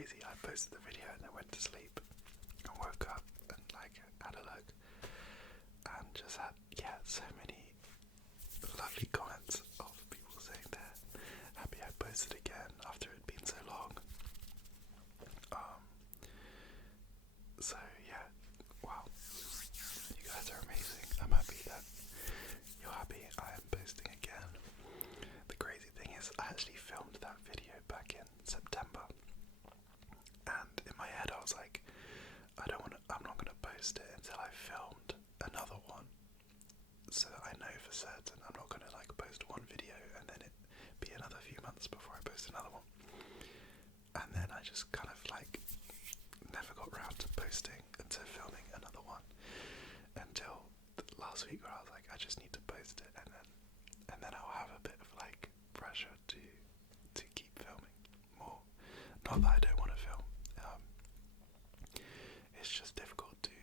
crazy. I posted the video and then went to sleep and woke up and like had a look and just had so many lovely comments of people saying they're happy I posted again after it had been so long. So yeah, wow, you guys are amazing. I'm happy that you're happy I am posting again. The crazy thing is I actually filmed that video back in September, and in my head I was like, I'm not gonna post it until I filmed another one, so that I know for certain I'm not gonna like post one video and then it be another few months before I post another one. And then I just kind of like never got round to posting and to filming another one until last week, where I was like, I just need to post it, and then I'll have a bit of like pressure to keep filming more. Not that I don't want to film. It's just difficult to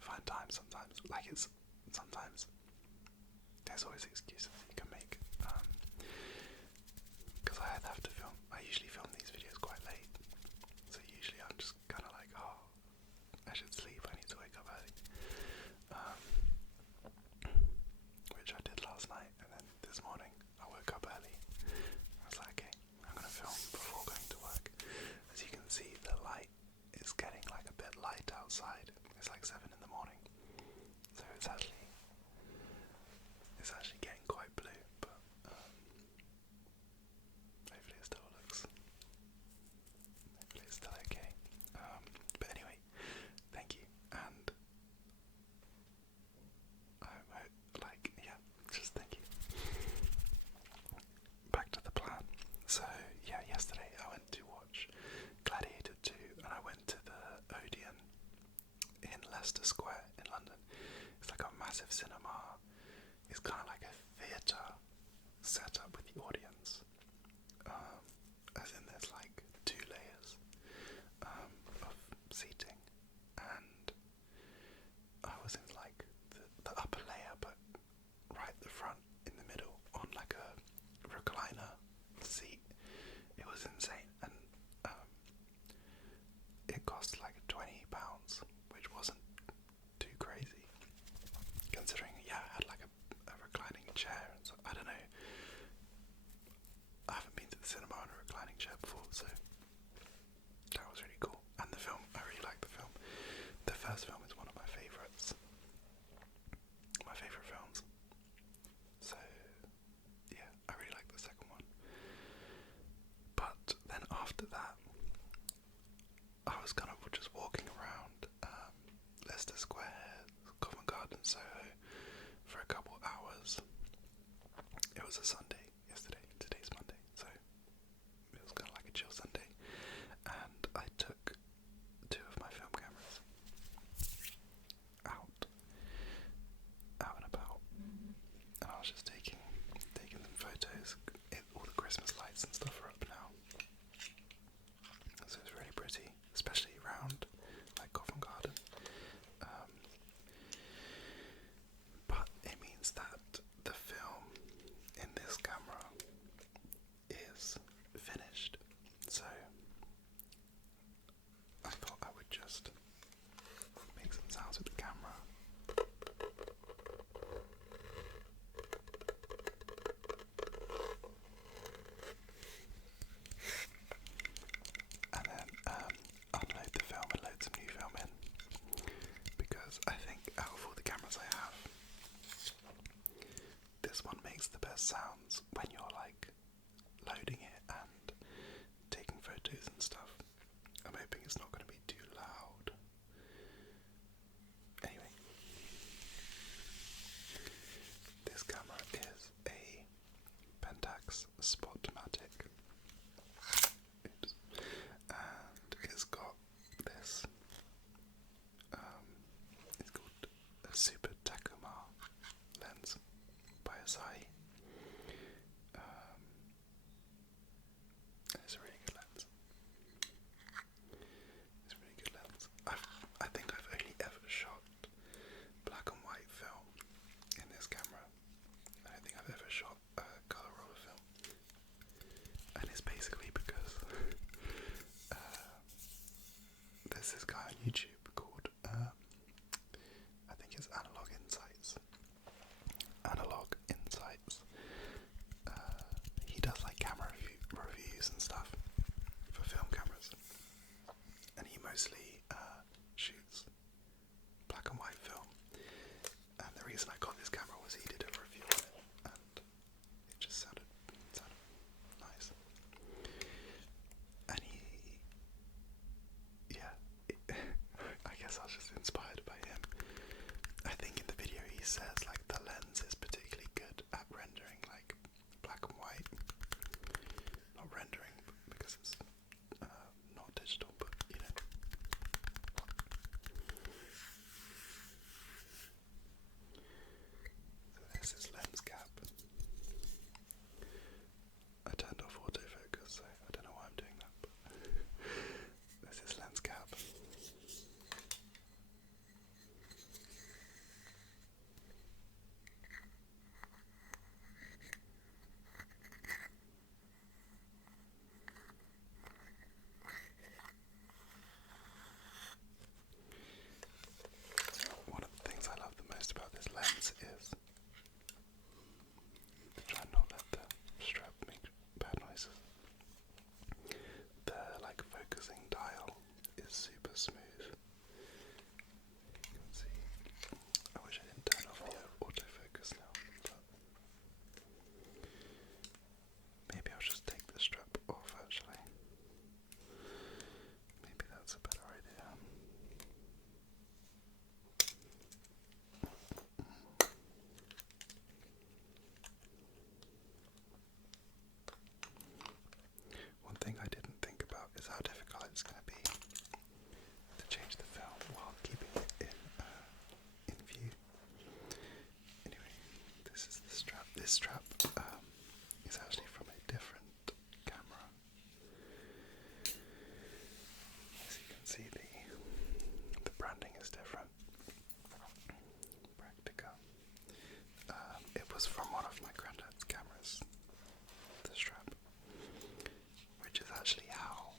find time sometimes. Like sometimes there's always excuses you can make. Because I have to film. I usually film these videos quite late. So usually I'm just kind of like, oh, I should sleep, I need to wake up early. Which I did last night, and then this morning I woke up early. I was like, okay, I'm going to film before going to work. As you can see, the light is getting like a bit light outside. It's like 7 in the morning. So it's actually getting quite blue, but hopefully it still looks okay. But anyway, thank you, and just thank you. Back to the plan. So yeah, yesterday I went to watch Gladiator 2, and I went to the Odeon in Leicester Square in London. It's like a massive cinema. It's kind of like a theatre set up with the audience. As in there's like 2 layers of seating, and I was in like the upper layer, but right at the front in the middle on like a recliner seat. It was insane, and it cost like £20, which wasn't too crazy considering I had like a reclining chair, and so I don't know, I haven't been to the cinema on a reclining chair before, so that was really cool. And the film, I really liked the film. The first film is one of my favourites. My favourite films. So yeah, I really like the second one. But then after that, I was kind of just walking around Leicester Square, Covent Garden, Soho for a couple hours. It was a Sunday yesterday, today's Monday, so it was kind of like a chill Sunday, and I took 2 of my film cameras out and about, and I was just taking them photos. All the Christmas lights and stuff are up now, so it's really pretty, especially around like Covent Garden. But it means that the film in this camera YouTube called, I think it's Analog Insights. He does like camera reviews and stuff for film cameras, and he mostly shoots black and white film. And the reason I got this camera was he did a review on it, and it just sounded nice. And I guess I was just inspired by him. I think in the video he says like the lens is particularly good at rendering like black and white. Not rendering because it's not digital, but you know. So there's this lens cap. I turned off autofocus, so I don't know why I'm doing that, but there's this lens cap. One of the things I love the most about this lens is try and not let the strap make bad noises. The like focusing dial is super smooth. You can see. I wish I didn't turn off the autofocus now, but maybe I'll just take the strap off actually. Maybe that's a better idea. One thing I didn't think about is how difficult it's going to be to change the film while keeping it in view. Anyway, this is the strap. This strap is actually from a different camera. As you can see, the branding is different. Practica. It was from one of my granddad's cameras, the strap, which is actually how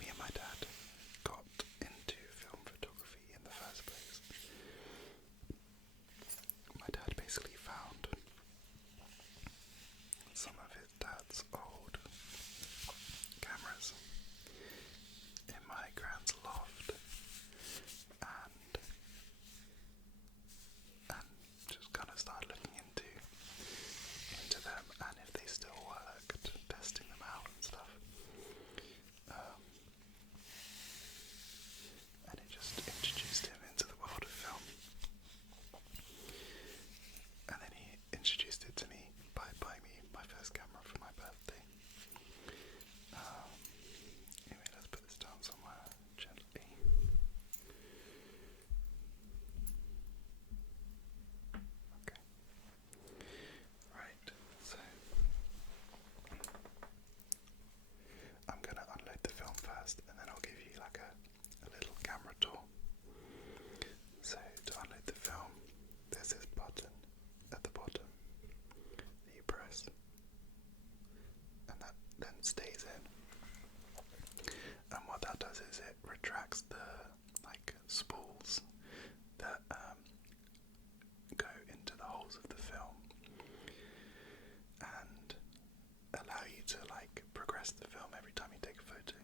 me and my dad got into film photography in the first place. My dad basically found some of his dad's old cameras in my grand's loft, and just kind of started looking into them and if they still worked, testing them out and stuff. And it just introduced him into the world of film. And then he introduced it to me by buying me my first camera for my birthday. Anyway, let's put this down somewhere gently. Okay. Right, so I'm gonna unload the film first, and then I'll give you like a little camera tour. So to unload the film, there's this button at the bottom that you press, and that then stays in. And what that does is it retracts the like spools that go into the holes of the film and allow you to like progress the film every time you take a photo.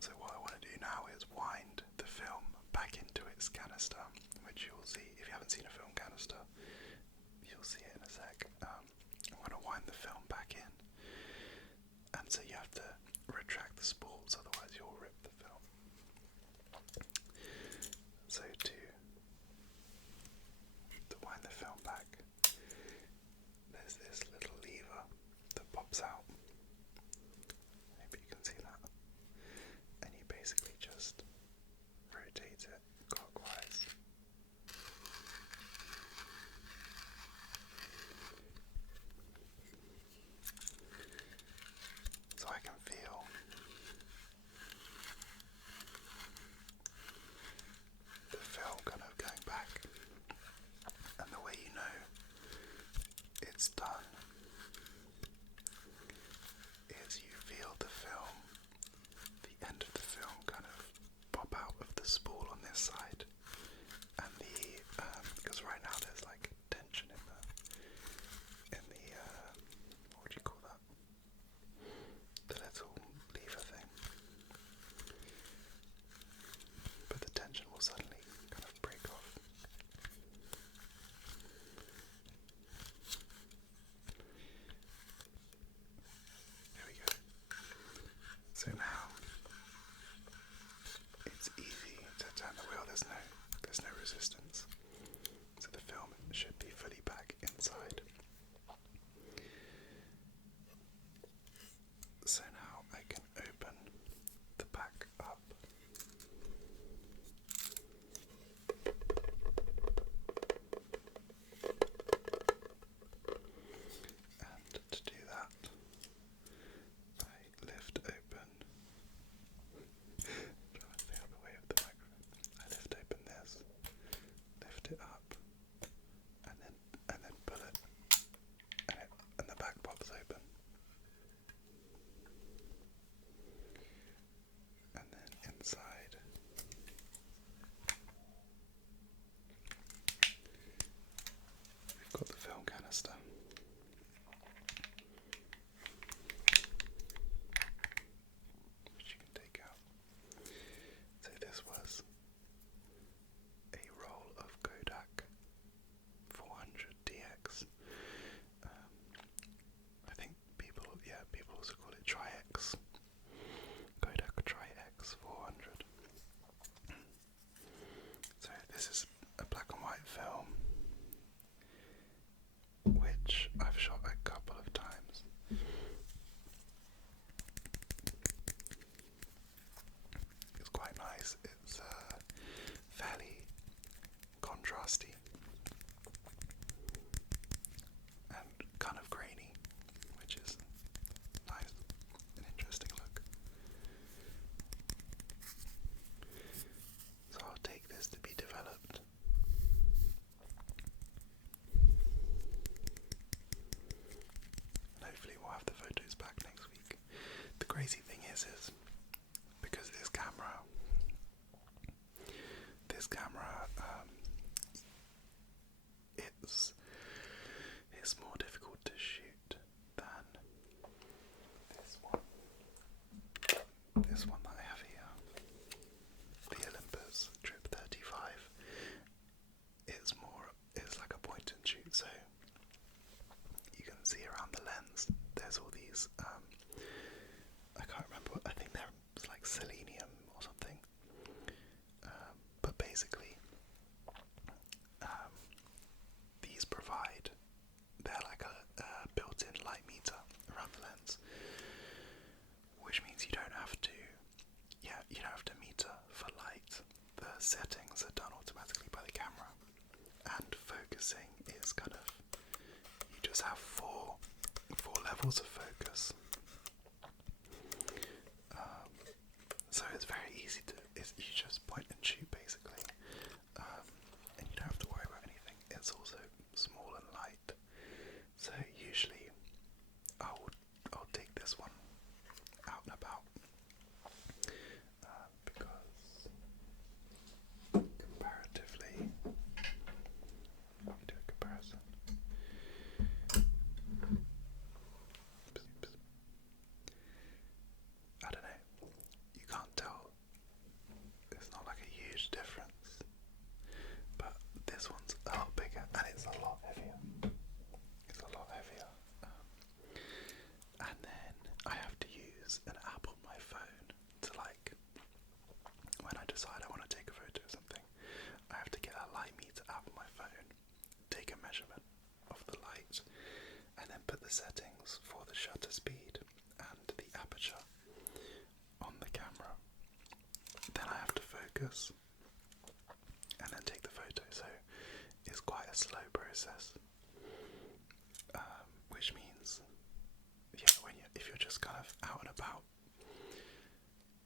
So what I want to do now is wind the film back into its canister, which you'll see if you haven't seen a film canister. You'll see it in a sec. I'm going to wind the film back in, and so you have to retract the spools, otherwise you'll rip the film. So to wind the film back, there's this little lever that pops out. Maybe you can see that. And you basically just rotate it clockwise. So I can feel rusty and kind of grainy, which is nice, an interesting look. So I'll take this to be developed. And hopefully we'll have the photos back next week. The crazy thing is because this camera it's more difficult to shoot than this one that I have here, the Olympus Trip 35. It's like a point and shoot, so you can see around the lens there's all these I can't remember, I think they're like selenium or something, but basically these they're like a built-in light meter around the lens, which means you don't have to meter for light. The settings are done automatically by the camera, and focusing is kind of, you just have four levels of focus. So it's very easy you just point and shoot basically, and you don't have to worry about anything. It's also small and light, so usually I'll take this one out and about, because comparatively, let me do a comparison. I don't know, you can't tell, it's not like a huge difference, but this one's a lot bigger and it's a lot heavier. And then I have to use an app on my phone to, like, when I decide I want to take a photo of something, I have to get a light meter app on my phone, take a measurement of the light, and then put the settings for the shutter speed and the aperture on the camera. Then I have to focus and then take the photo, so it's quite a slow process, which means, yeah, if you're just kind of out and about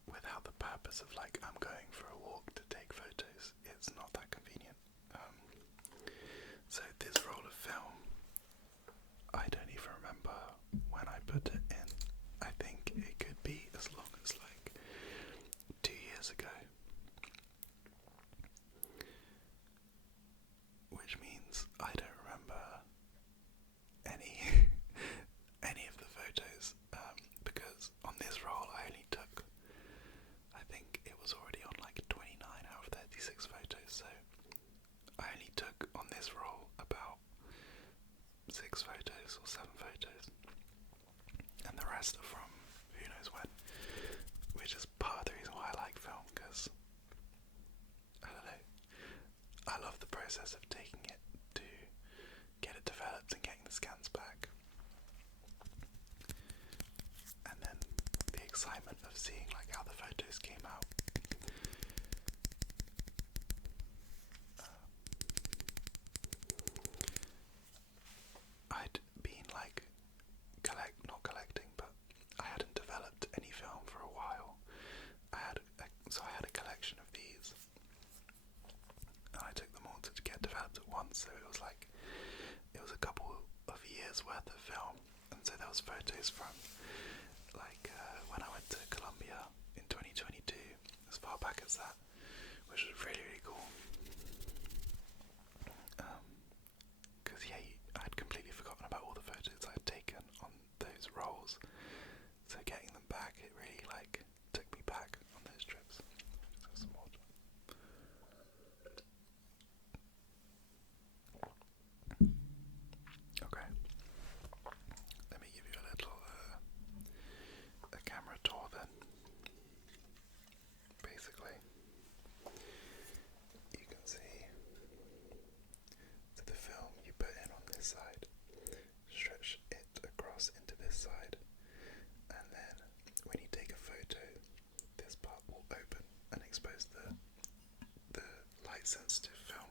without the purpose of, like, I'm going for a walk to take photos, it's not that convenient. So this roll of film, I don't even remember when I put it in. I think it could be as long as like 2 years ago, which means I don't remember any of the photos, because on this roll I only took, I think it was already on like 29 out of 36 photos, so I only took on this roll about 6 photos or 7 photos, and the rest are from who knows when, which is part of the reason why I like film, because I don't know, I love the process of taking it to get it developed and getting the scans back, and then the excitement of seeing like how the photos came out. I'd been like not collecting, but I hadn't developed any film for a while. So I had a collection of these, and I took them all to get developed at once. So it was a couple of years worth of film, and so there was photos from like when I went to Colombia in 2022, as far back as that, which was really, really cool. Because I'd completely forgotten about all the photos I'd taken on those rolls, so getting them back, it really like took me back on those trips. Some more. Okay, let me give you a little a camera tour then. Basically, you can see, so the film you put in on this side, stretch it across into this side, and then when you take a photo, this part will open and expose the light sensitive film.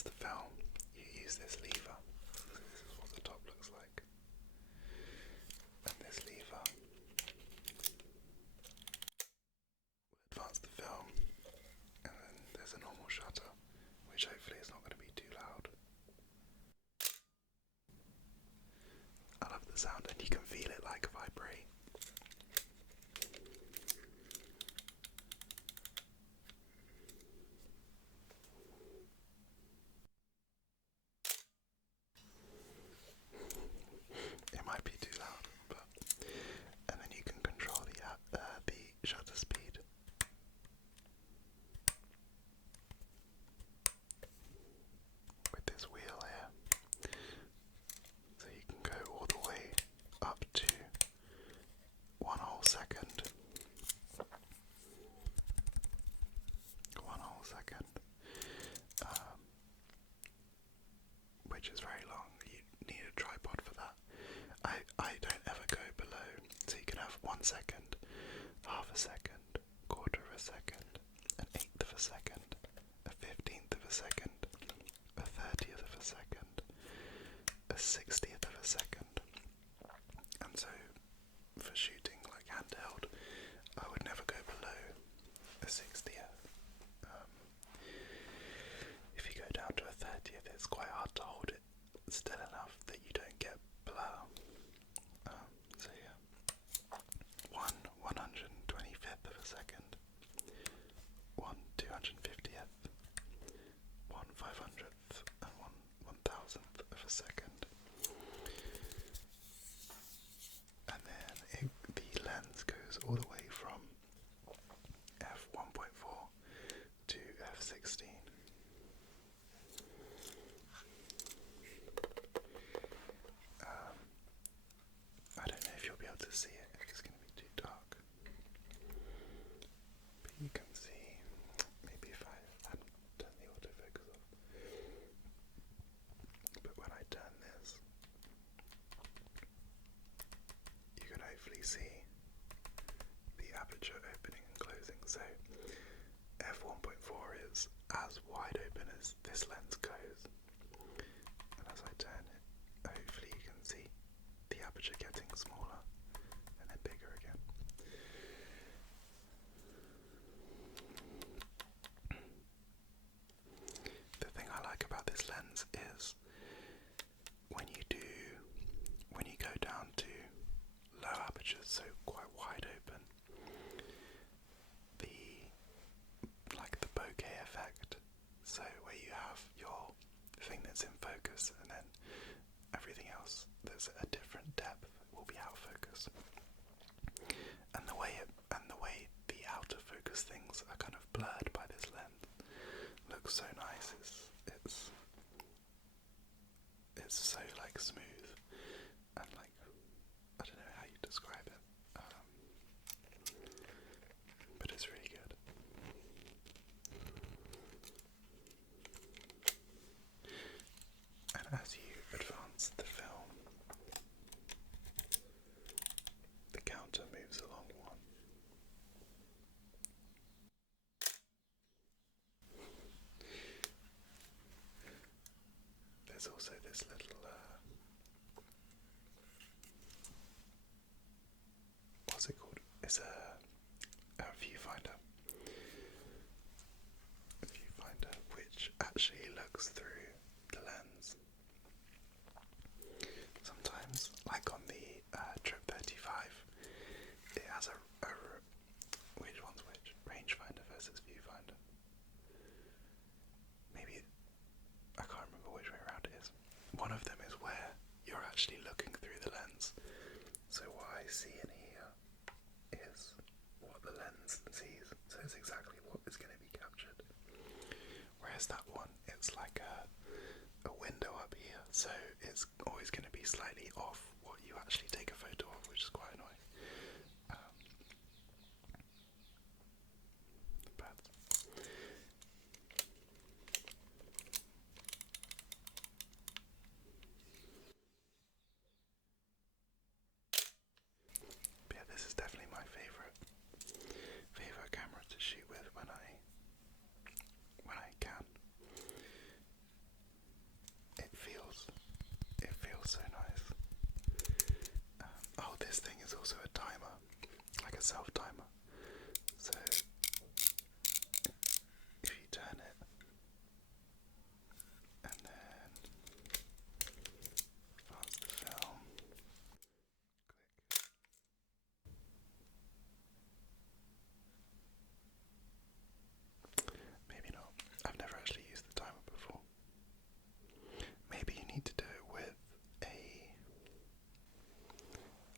advance the film, you use this lever. This is what the top looks like. And this lever will advance the film, and then there's a normal shutter, which hopefully is not going to be too loud. I love the sound, and you can feel it like vibrate. It might be too loud, but and then you can control the shutter speed. With this wheel here, so you can go all the way up to 1 whole second. 1 whole second, which is very long. You need a tripod for that. I don't ever go below, so you can have 1 second, half a second, quarter of a second, an eighth of a second, a 15th of a second, a 30th of a second, a 60th of a second. And so for shooting like handheld, I would never go below a 60th. If you go down to a 30th, it's quite hard to hold it still enough that you don't get blur. So yeah, 1/125th of a second, 1/250th, 1/500th, and 1/1000th of a second. And then the lens goes all the way from f1.4 to f16. I don't know if you'll be able to see it if it's going to be too dark, but you can see, maybe if I hadn't turned the autofocus off, but when I turn this, you can hopefully see the aperture opening and closing. So f1.4 is as wide open as this lens goes, and as I turn it, hopefully you can see the aperture getting smaller and then bigger again. The thing I like about this lens is when you go down to low apertures, so quite wide open, the bokeh effect, so where you have your thing that's in focus and then everything else that's at a different depth will be out of focus. And the way the out of focus things are kind of blurred by this lens looks so nice. It's so smooth and I don't know how you describe it, but it's really good. And as you advance the film, the counter moves along one. There's also this little what's it called? It's a viewfinder. A viewfinder which actually looks through the lens. Sometimes, like on the Trip 35, it has a which one's which? Rangefinder versus viewfinder. Maybe, I can't remember which way around it is. One of them is where you're actually looking through the lens. So what I see in here is what the lens sees. So it's exactly what is going to be captured. Whereas that one, it's like a window up here. So it's always going to be slightly off what you actually take a photo of, which is quite annoying. But yeah, this is definitely my favourite camera to shoot with when I can. a self timer. So if you turn it and then advance the film, click. Maybe not. I've never actually used the timer before. Maybe you need to do it with a...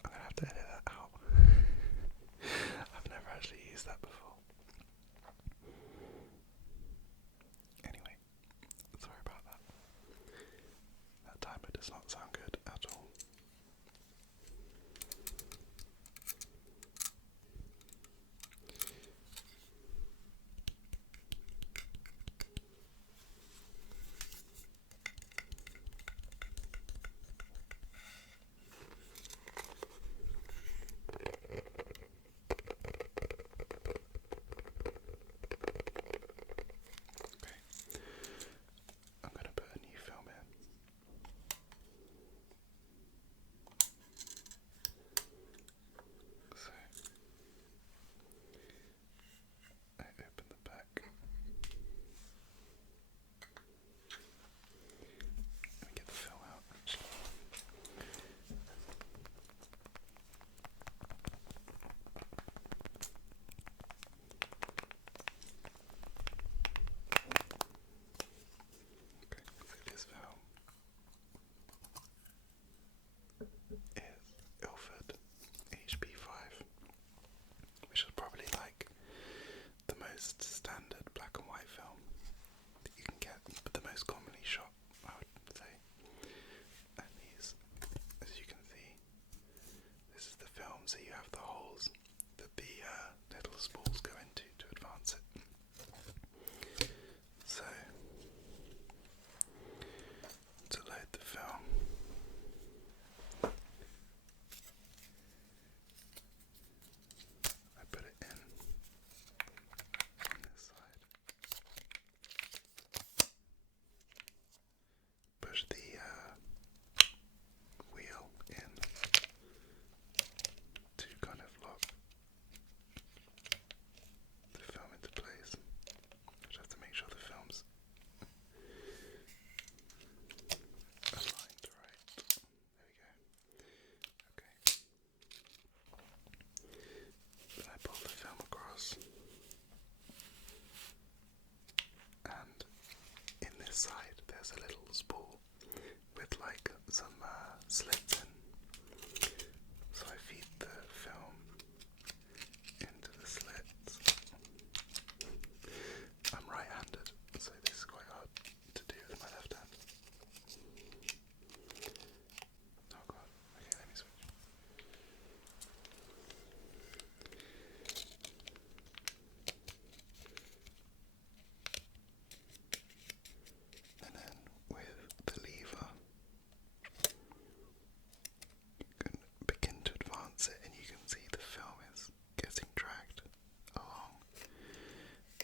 I'm gonna have to edit that out. I've never actually used that before. Anyway, sorry about that. That timer does not sound good at all. I'm going to put a new film in. So, I open the back. Let me get the film out actually. Okay, so this film is Ilford HP5, which is probably like the most standard black and white film that you can get, but the most commonly shot, I would say. And these, as you can see, this is the film, so you have the holes that the little spools go into to advance it. So, to load the film, I put it in on this side, push the wheel in to kind of lock the film into place. Just have to make sure the film's aligned right. There we go. Okay. Then I pull the film across, and in this side there's a little spool with like some slits in. So I feed the film into the slits. I'm right-handed, so this is quite hard to do with my left hand. Oh god, okay, let me switch. And then with the lever, you can begin to advance it, and you can see the film is getting dragged along.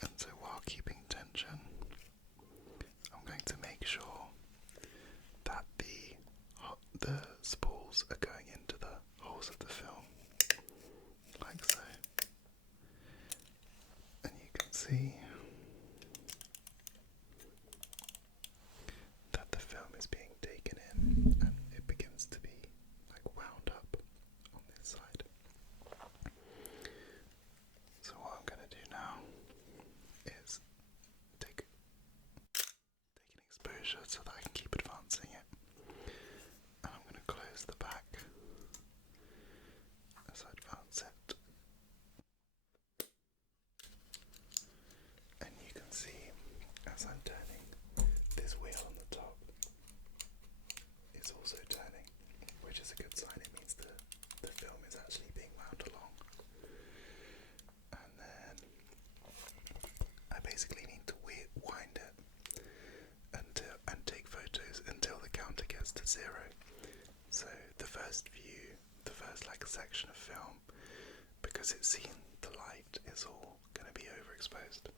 And so while keeping tension, I'm going to make sure that the spools are going into the holes of the film, like so. And you can see that the film is being taken in, and it begins to be like wound up on this side. So what I'm going to do now is take an exposure so that I can keep advancing it, and I'm going to close the back as I advance it, and you can see as I'm turning, this wheel on the top is also turning, which is a good sign. It means the film is actually being wound along. And then I basically need to wind it and take photos until the counter gets to 0. So the first view, the first like section of film, because it's seen the light, is all going to be overexposed.